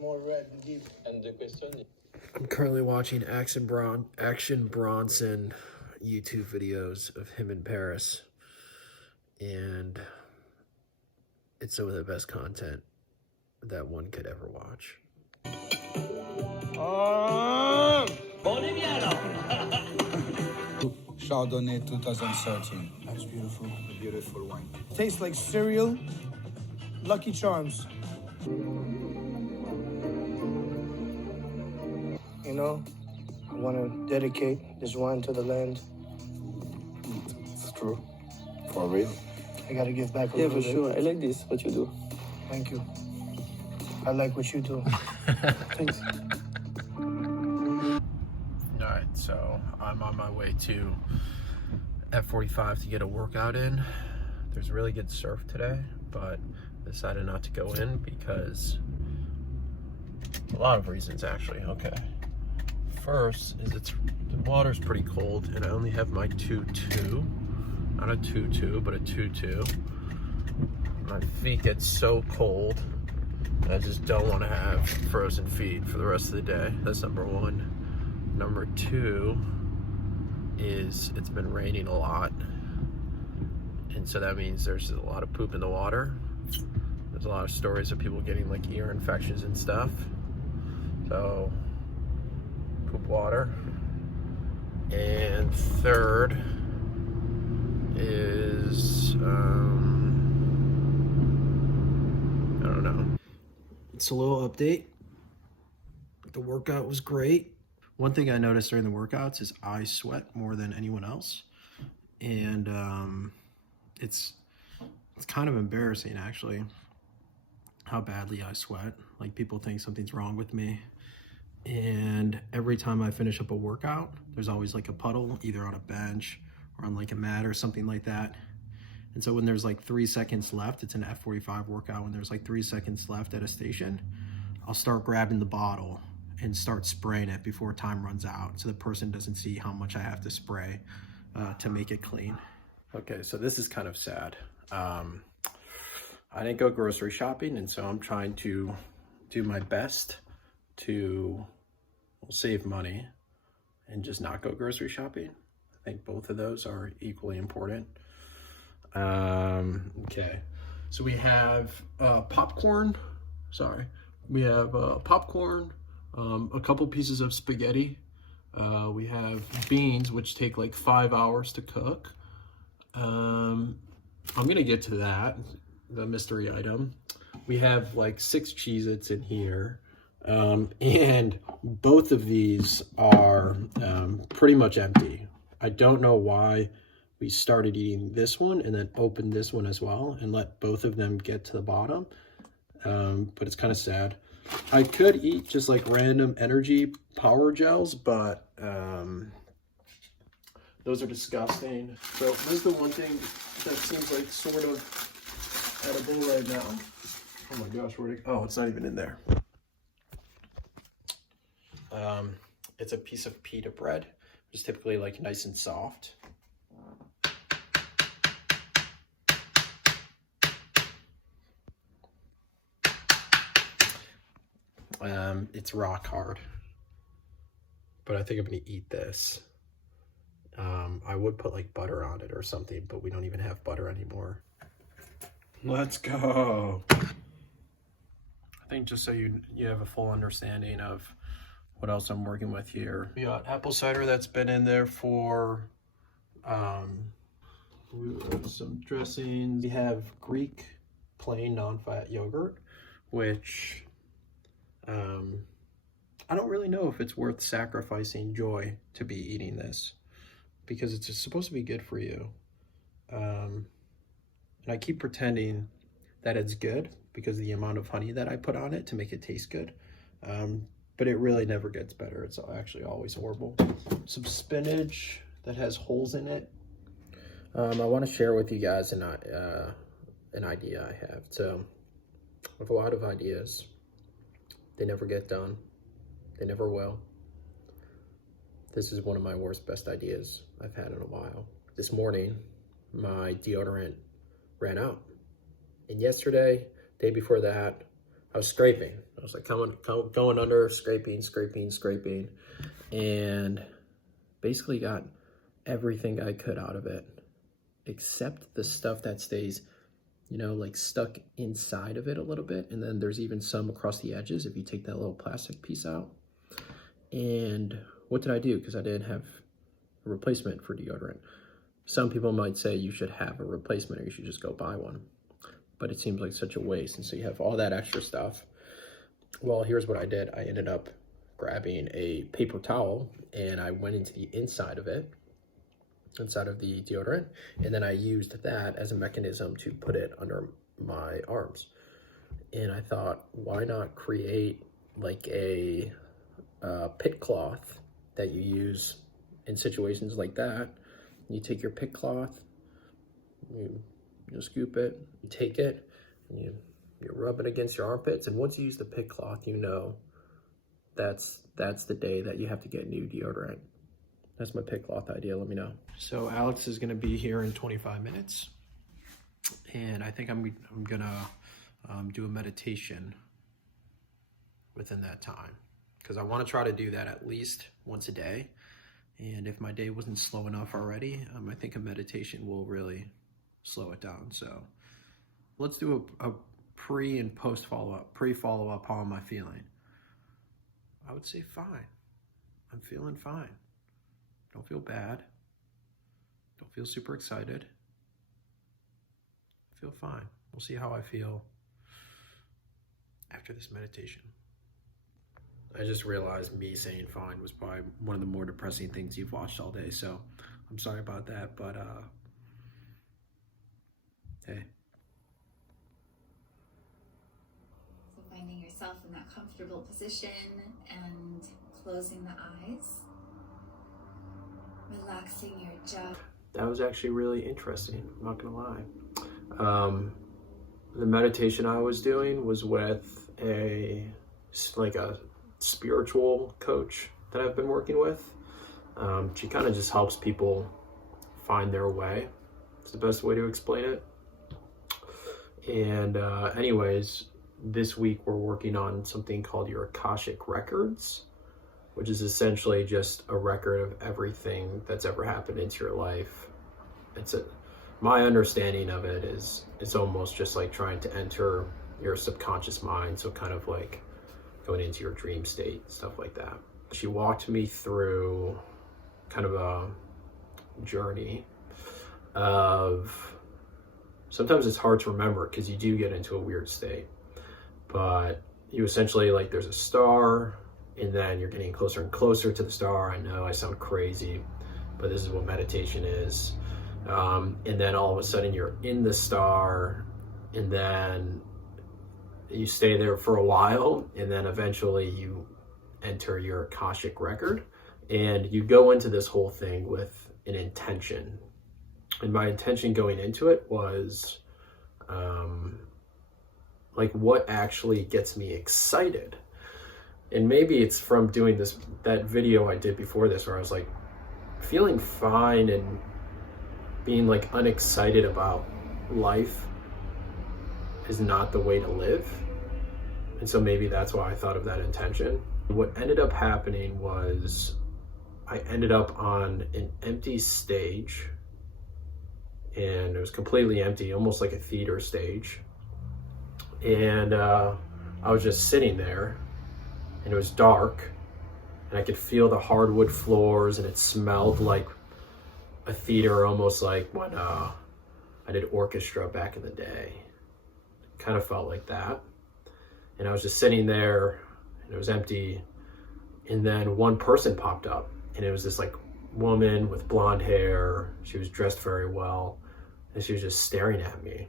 More red and deep. And the question is, I'm currently watching Action Bronson YouTube videos of him in Paris, and it's some of the best content that one could ever watch. Chardonnay 2013. That's beautiful. A beautiful wine. Tastes like cereal. Lucky Charms. You know, I want to dedicate this wine to the land. It's true. For real. I got to give back a Yeah, little for bit. sure. I like this, what you do. Thank you. I like what you do. Thanks. Alright, so I'm on my way to F45 to get a workout in. There's really good surf today, but decided not to go in because a lot of reasons actually. Okay. First is the water's pretty cold and I only have my 2-2. Not a 2-2, but a 2-2. My feet get so cold I just don't want to have frozen feet for the rest of the day. That's number one. Number two is it's been raining a lot. And so that means there's a lot of poop in the water. There's a lot of stories of people getting like ear infections and stuff. So, poop water. And third is, I don't know. It's a little update. The workout was great. One thing I noticed during the workouts is I sweat more than anyone else. And it's kind of embarrassing actually how badly I sweat. Like people think something's wrong with me. And every time I finish up a workout, there's always like a puddle either on a bench or on like a mat or something like that. And so when there's like 3 seconds left, it's an F45 workout. When there's like 3 seconds left at a station, I'll start grabbing the bottle and start spraying it before time runs out, so the person doesn't see how much I have to spray to make it clean. Okay, so this is kind of sad. I didn't go grocery shopping, and so I'm trying to do my best to save money and just not go grocery shopping. I think both of those are equally important. Okay, so we have popcorn. Sorry, we have popcorn. A couple pieces of spaghetti. We have beans, which take like 5 hours to cook. I'm gonna get to that, the mystery item. We have like 6 Cheez-Its in here. And both of these are pretty much empty. I don't know why we started eating this one and then opened this one as well and let both of them get to the bottom. But it's kind of sad. I could eat just like random energy power gels, but those are disgusting. So this is the one thing that seems like sort of edible right now. Oh my gosh, oh, it's not even in there. It's a piece of pita bread, which is typically like nice and soft. It's rock hard, but I think I'm gonna eat this. I would put like butter on it or something, but we don't even have butter anymore. Let's go. I think just so you have a full understanding of what else I'm working with here. We got apple cider that's been in there for some dressings. We have Greek plain non-fat yogurt, which I don't really know if it's worth sacrificing joy to be eating this, because it's supposed to be good for you. And I keep pretending that it's good because of the amount of honey that I put on it to make it taste good. But it really never gets better. It's actually always horrible. Some spinach that has holes in it. I want to share with you guys an idea I have. So I have a lot of ideas. They never get done. They never will. This is one of my best ideas I've had in a while. This morning, my deodorant ran out. And yesterday, day before that, I was scraping. I was like going under, scraping, and basically got everything I could out of it, except the stuff that stays, you know, like stuck inside of it a little bit. And then there's even some across the edges if you take that little plastic piece out. And what did I do? Because I didn't have a replacement for deodorant. Some people might say you should have a replacement or you should just go buy one. But it seems like such a waste. And so you have all that extra stuff. Well, here's what I did. I ended up grabbing a paper towel and I went into the inside of it, inside of the deodorant. And then I used that as a mechanism to put it under my arms. And I thought, why not create like a pit cloth that you use in situations like that. You take your pit cloth, you scoop it, you take it, and you rub it against your armpits, and once you use the pit cloth, you know that's the day that you have to get new deodorant. That's my pit cloth idea, let me know. So Alex is gonna be here in 25 minutes, and I think I'm gonna do a meditation within that time, because I want to try to do that at least once a day. And if my day wasn't slow enough already, I think a meditation will really slow it down. So let's do a pre and post follow-up. Pre-follow-up, how am I feeling? I would say fine. I'm feeling fine. Don't feel bad. Don't feel super excited. I feel fine. We'll see how I feel after this meditation. I just realized me saying fine was probably one of the more depressing things you've watched all day, so I'm sorry about that, but hey. So finding yourself in that comfortable position and closing the eyes, relaxing your jaw. That was actually really interesting, I'm not gonna lie. The meditation I was doing was with a spiritual coach that I've been working with. She kind of just helps people find their way. It's the best way to explain it. And anyways, this week we're working on something called your Akashic Records, which is essentially just a record of everything that's ever happened into your life. My understanding of it is it's almost just like trying to enter your subconscious mind, so kind of like going into your dream state, stuff like that. She walked me through kind of a journey of, sometimes it's hard to remember because you do get into a weird state, but you essentially, like, there's a star and then you're getting closer and closer to the star. I know I sound crazy, but this is what meditation is. And then all of a sudden you're in the star, and then you stay there for a while, and then eventually you enter your Akashic record, and you go into this whole thing with an intention. And my intention going into it was like, what actually gets me excited? And maybe it's from doing that video I did before this, where I was like feeling fine and being like unexcited about life is not the way to live. And so maybe that's why I thought of that intention. What ended up happening was I ended up on an empty stage, and it was completely empty, almost like a theater stage. And I was just sitting there, and it was dark, and I could feel the hardwood floors, and it smelled like a theater, almost like when I did orchestra back in the day. Kind of felt like that. And I was just sitting there, and it was empty, and then one person popped up, and it was this like woman with blonde hair. She was dressed very well, and she was just staring at me,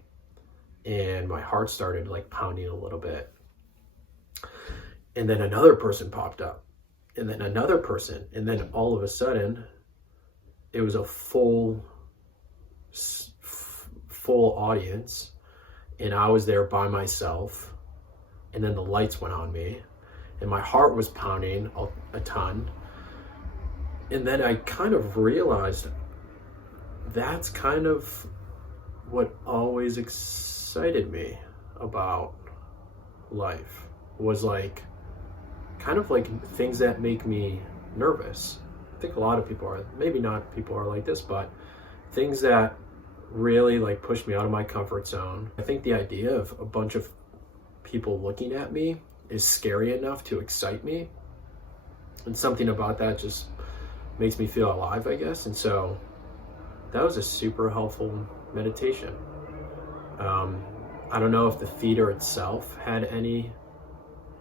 and my heart started like pounding a little bit. And then another person popped up, and then another person, and then all of a sudden it was a full audience, and I was there by myself. And then the lights went on me, and my heart was pounding a ton. And then I kind of realized that's kind of what always excited me about life was like kind of like things that make me nervous. I think a lot of people are, maybe not people are like this, but things that really like push me out of my comfort zone. I think the idea of a bunch of people looking at me is scary enough to excite me, and something about that just makes me feel alive, I guess. And so that was a super helpful meditation. I don't know if the theater itself had any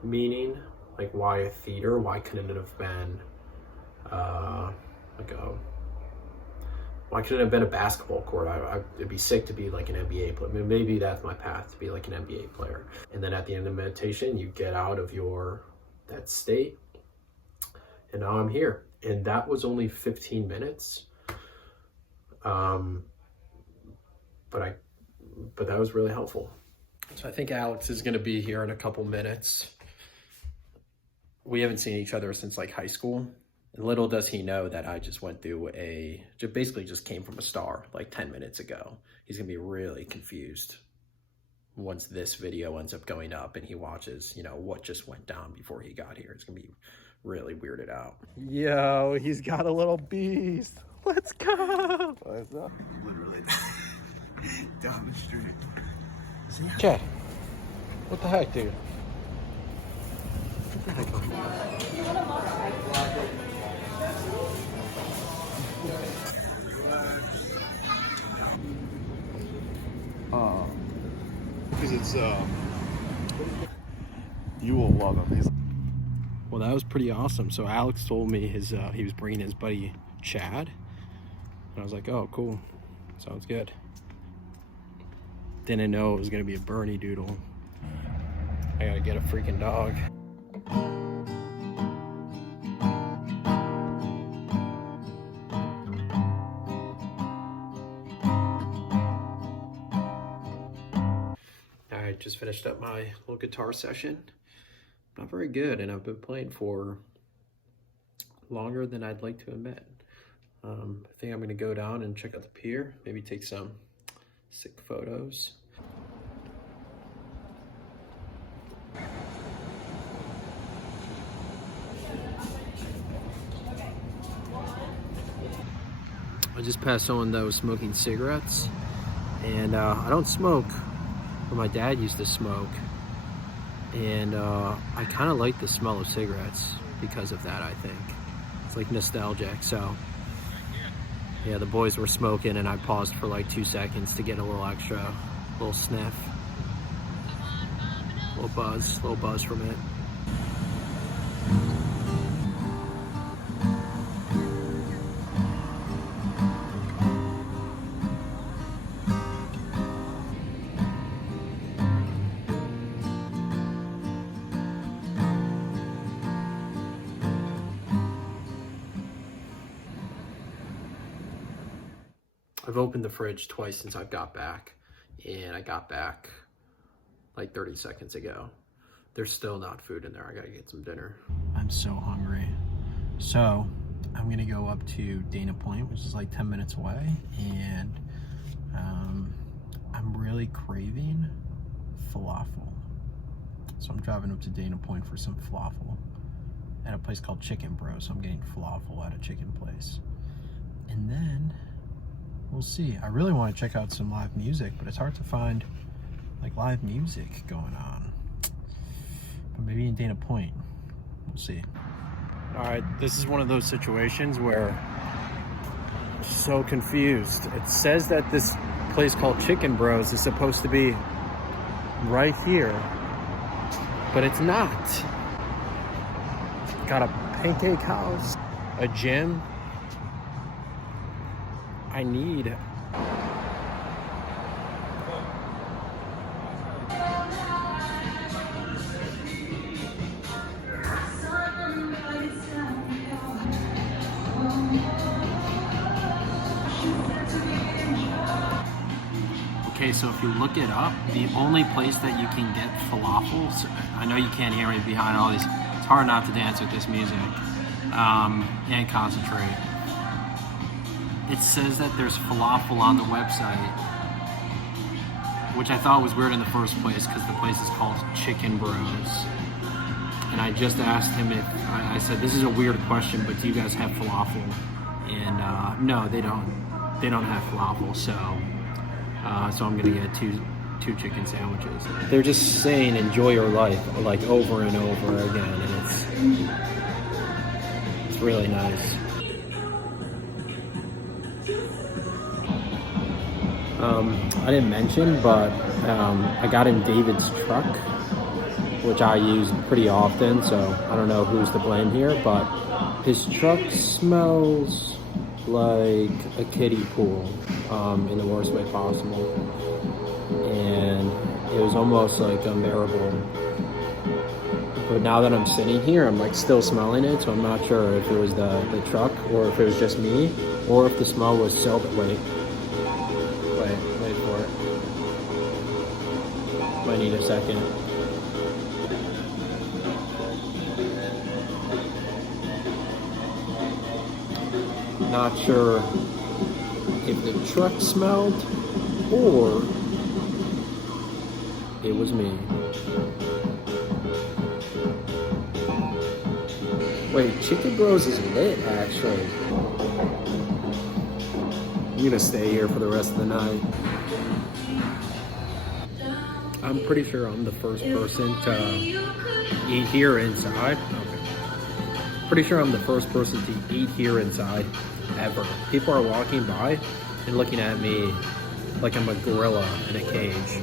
meaning, like why a theater? Why couldn't it have been why couldn't it have been a basketball court? It'd be sick to be like an NBA player. I mean, maybe that's my path, to be like an NBA player. And then at the end of meditation, you get out of that state. And now I'm here. And that was only 15 minutes. But that was really helpful. So I think Alex is going to be here in a couple minutes. We haven't seen each other since like high school. And little does he know that I just went through basically just came from a star like 10 minutes ago. He's going to be really confused once this video ends up going up and he watches, what just went down before he got here. It's going to be really weirded out. Yo, he's got a little beast. Let's go. What's up? Literally down the street. Chad, what the heck, dude? What the heck? Because it's you will love him. Well, that was pretty awesome. So Alex told me he was bringing his buddy Chad, and I was like, oh, cool, sounds good. Didn't know it was gonna be a Bernie doodle. I gotta get a freaking dog. I just finished up my little guitar session. Not very good, and I've been playing for longer than I'd like to admit. I think I'm gonna go down and check out the pier, maybe take some sick photos. I just passed someone that was smoking cigarettes, and I don't smoke, but my dad used to smoke, and I kind of like the smell of cigarettes because of that. I think it's like nostalgic. So yeah, the boys were smoking and I paused for like 2 seconds to get a little extra, little sniff, little buzz from it. I've opened the fridge twice since I've got back, and I got back like 30 seconds ago. There's still not food in there. I gotta get some dinner. I'm so hungry. So I'm gonna go up to Dana Point, which is like 10 minutes away, and I'm really craving falafel. So I'm driving up to Dana Point for some falafel at a place called Chicken Bro. So I'm getting falafel at a chicken place. And then we'll see. I really want to check out some live music, but it's hard to find like live music going on. But maybe in Dana Point, we'll see. All right, this is one of those situations where I'm so confused. It says that this place called Chicken Bros is supposed to be right here, but it's not. Got a pancake house, a gym. I need Okay, so if you look it up, the only place that you can get falafels, I know you can't hear me behind all these, it's hard not to dance with this music and concentrate. It says that there's falafel on the website, which I thought was weird in the first place because the place is called Chicken Bros. And I just asked him if, I said, this is a weird question, but do you guys have falafel? And no, they don't have falafel, so I'm gonna get two chicken sandwiches. They're just saying enjoy your life like over and over again, and it's really nice. I didn't mention, but I got in David's truck, which I use pretty often, so I don't know who's to blame here, but his truck smells like a kiddie pool in the worst way possible, and it was almost like unbearable. But now that I'm sitting here, I'm like still smelling it, so I'm not sure if it was the truck or if it was just me, or if the smell was so. Wait for it. Might need a second. Not sure if the truck smelled or it was me. Wait, Chicken Bros is lit, actually. I'm gonna stay here for the rest of the night. I'm pretty sure I'm the first person to eat here inside. Okay. Pretty sure I'm the first person to eat here inside ever. People are walking by and looking at me like I'm a gorilla in a cage.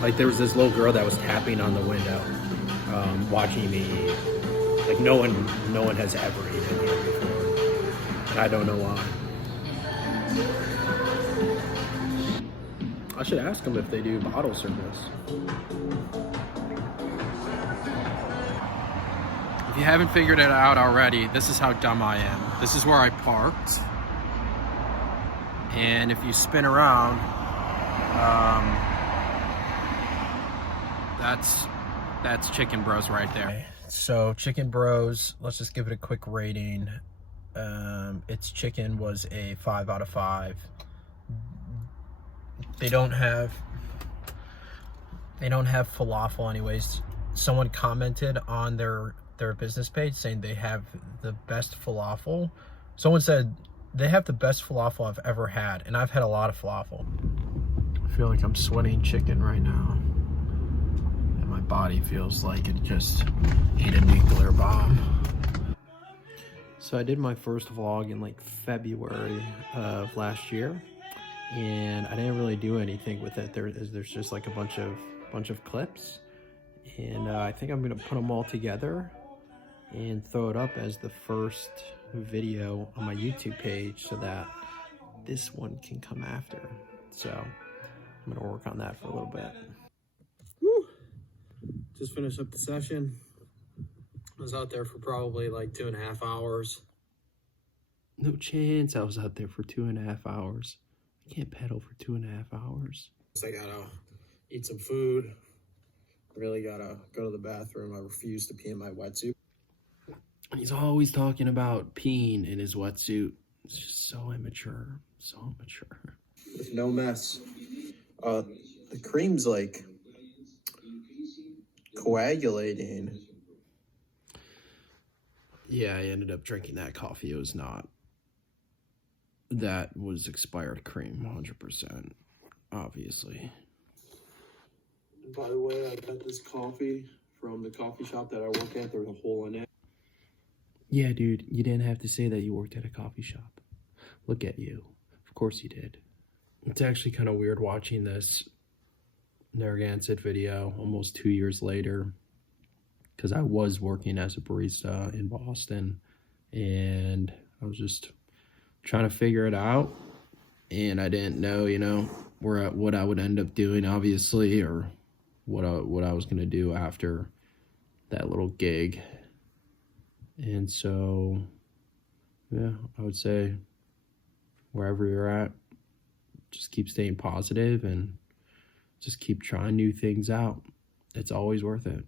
Like there was this little girl that was tapping on the window, watching me eat. Like no one has ever eaten here before, and I don't know why. I should ask them if they do bottle service. If you haven't figured it out already, this is how dumb I am. This is where I parked. And if you spin around, that's Chicken Bros right there. So Chicken Bros, let's just give it a quick rating. Its chicken was a 5 out of 5. They don't have falafel anyways. Someone commented on their business page saying they have the best falafel. Someone said they have the best falafel I've ever had, and I've had a lot of falafel. I feel like I'm sweating chicken right now, and my body feels like it just ate a nuclear bomb. So I did my first vlog in like February of last year, and I didn't really do anything with it. There's just like a bunch of clips, and I think I'm gonna put them all together and throw it up as the first video on my YouTube page so that this one can come after. So I'm gonna work on that for a little bit. Woo. Just finished up the session. I was out there for probably like 2.5 hours. No chance I was out there for 2.5 hours. I can't pedal for 2.5 hours. I gotta eat some food. Really gotta go to the bathroom. I refuse to pee in my wetsuit. He's always talking about peeing in his wetsuit. It's just so immature. So immature. With no mess. The cream's like coagulating. Yeah, I ended up drinking that coffee. It was not. That was expired cream, 100%. Obviously. By the way, I got this coffee from the coffee shop that I work at. There's a hole in it. Yeah, dude, you didn't have to say that you worked at a coffee shop. Look at you. Of course you did. It's actually kind of weird watching this Narragansett video almost 2 years later, because I was working as a barista in Boston, and I was just trying to figure it out, and I didn't know, what I would end up doing, obviously, or what I was gonna do after that little gig. And so, yeah, I would say wherever you're at, just keep staying positive and just keep trying new things out. It's always worth it.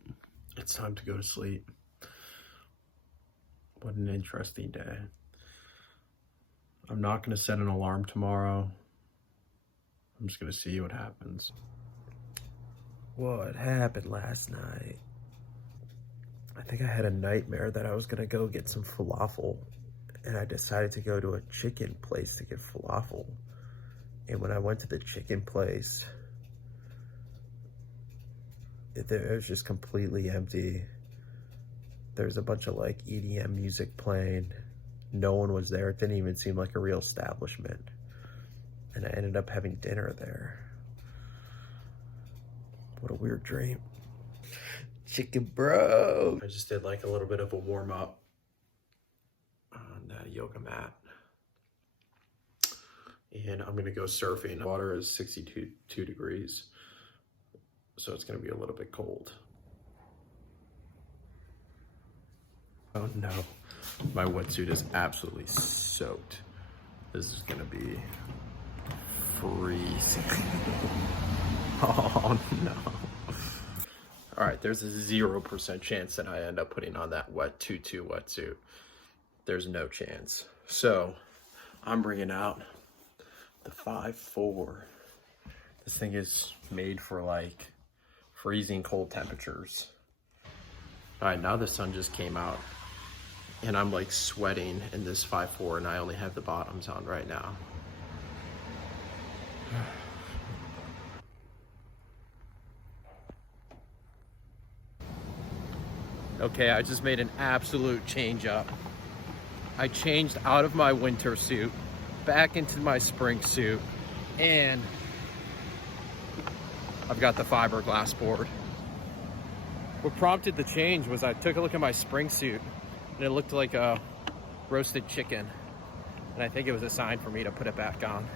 It's time to go to sleep. What an interesting day. I'm not going to set an alarm tomorrow. I'm just gonna see what happens. What happened last night? I think I had a nightmare that I was gonna go get some falafel, and I decided to go to a chicken place to get falafel. And when I went to the chicken place, it was just completely empty. There's a bunch of like EDM music playing. No one was there. It didn't even seem like a real establishment. And I ended up having dinner there. What a weird dream. Chicken bro. I just did like a little bit of a warm up on the yoga mat. And I'm gonna go surfing. The water is 62 degrees. So it's gonna be a little bit cold. Oh no, my wetsuit is absolutely soaked. This is gonna be freezing. Oh no. All right, there's a 0% chance that I end up putting on that wet tutu wetsuit. There's no chance. So I'm bringing out the 5'4". This thing is made for like freezing cold temperatures. All right, now the sun just came out and I'm like sweating in this 5'4", and I only have the bottoms on right now. Okay, I just made an absolute change up. I changed out of my winter suit, back into my spring suit, and I've got the fiberglass board. What prompted the change was I took a look at my spring suit and it looked like a roasted chicken. And I think it was a sign for me to put it back on.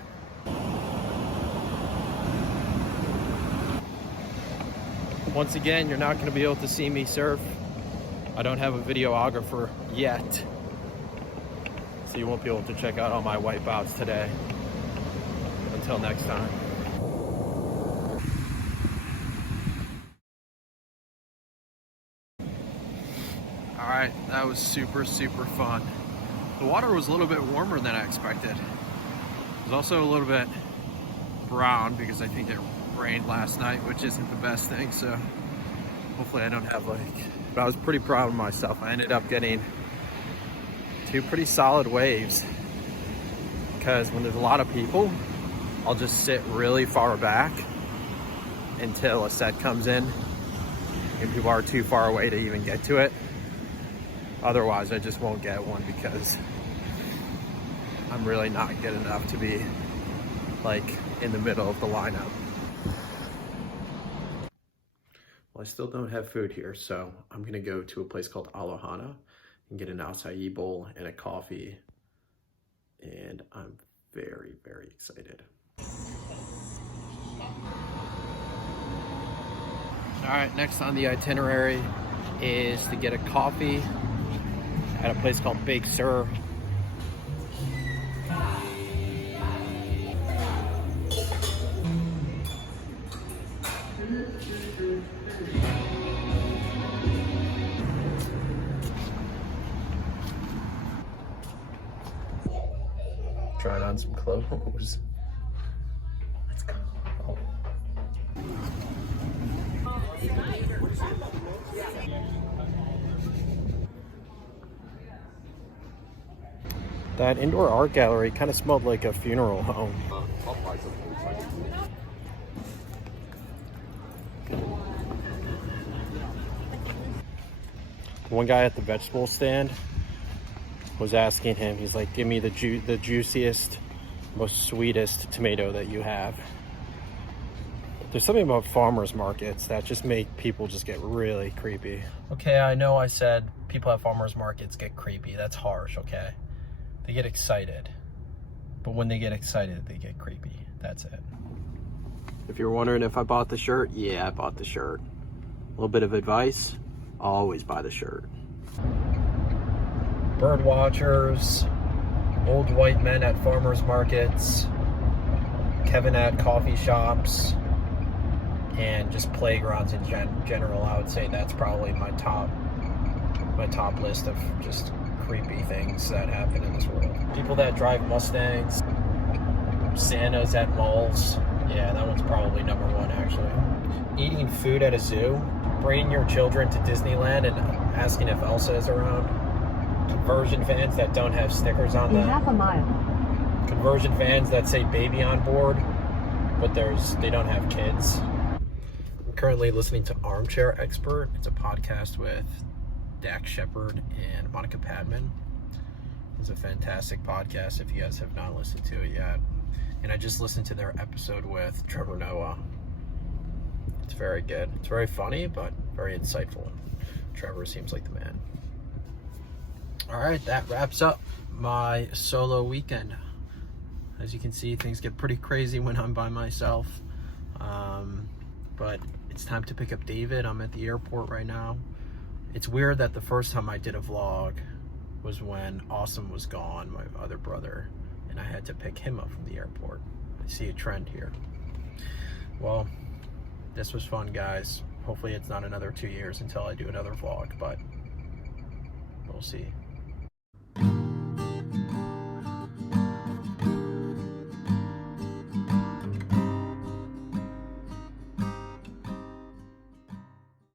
Once again, you're not gonna be able to see me surf. I don't have a videographer yet. So you won't be able to check out all my wipeouts today. Until next time. All right, that was super fun. The water was a little bit warmer than I expected. It was also a little bit brown because I think it rained last night, which isn't the best thing, so hopefully I don't have like, but I was pretty proud of myself. I ended up getting 2 pretty solid waves because when there's a lot of people, I'll just sit really far back until a set comes in and people are too far away to even get to it. Otherwise, I just won't get one because I'm really not good enough to be like in the middle of the lineup. Well, I still don't have food here, so I'm gonna go to a place called Alohana and get an acai bowl and a coffee. And I'm very excited. All right, next on the itinerary is to get a coffee at a place called Big Sur. Trying on some clothes. Let's go. That indoor art gallery kind of smelled like a funeral home. One guy at the vegetable stand was asking him, he's like, give me the juiciest, most sweetest tomato that you have. There's something about farmers markets that just make people just get really creepy. Okay, I know I said people at farmers markets get creepy. That's harsh, okay? They get excited. But when they get excited, they get creepy. That's it. If you're wondering if I bought the shirt, yeah, I bought the shirt. A little bit of advice, always buy the shirt. Bird watchers, old white men at farmers markets, Kevin at coffee shops, and just playgrounds in general. I would say that's probably my top list of just creepy things that happen in this world. People that drive Mustangs, Santas at malls, Yeah, that one's probably number one, actually. Eating food at a zoo, bringing your children to Disneyland and asking if Elsa is around. Conversion fans that don't have stickers on them. In half a mile. Conversion fans that say baby on board, but they don't have kids. I'm currently listening to Armchair Expert. It's a podcast with Dax Shepard and Monica Padman. It's a fantastic podcast if you guys have not listened to it yet. And I just listened to their episode with Trevor Noah. It's very good. It's very funny, but very insightful. Trevor seems like the man. All right, that wraps up my solo weekend. As you can see, things get pretty crazy when I'm by myself. But it's time to pick up David. I'm at the airport right now. It's weird that the first time I did a vlog was when Awesome was gone, my other brother, and I had to pick him up from the airport. I see a trend here. Well, this was fun, guys. Hopefully it's not another 2 years until I do another vlog, but we'll see.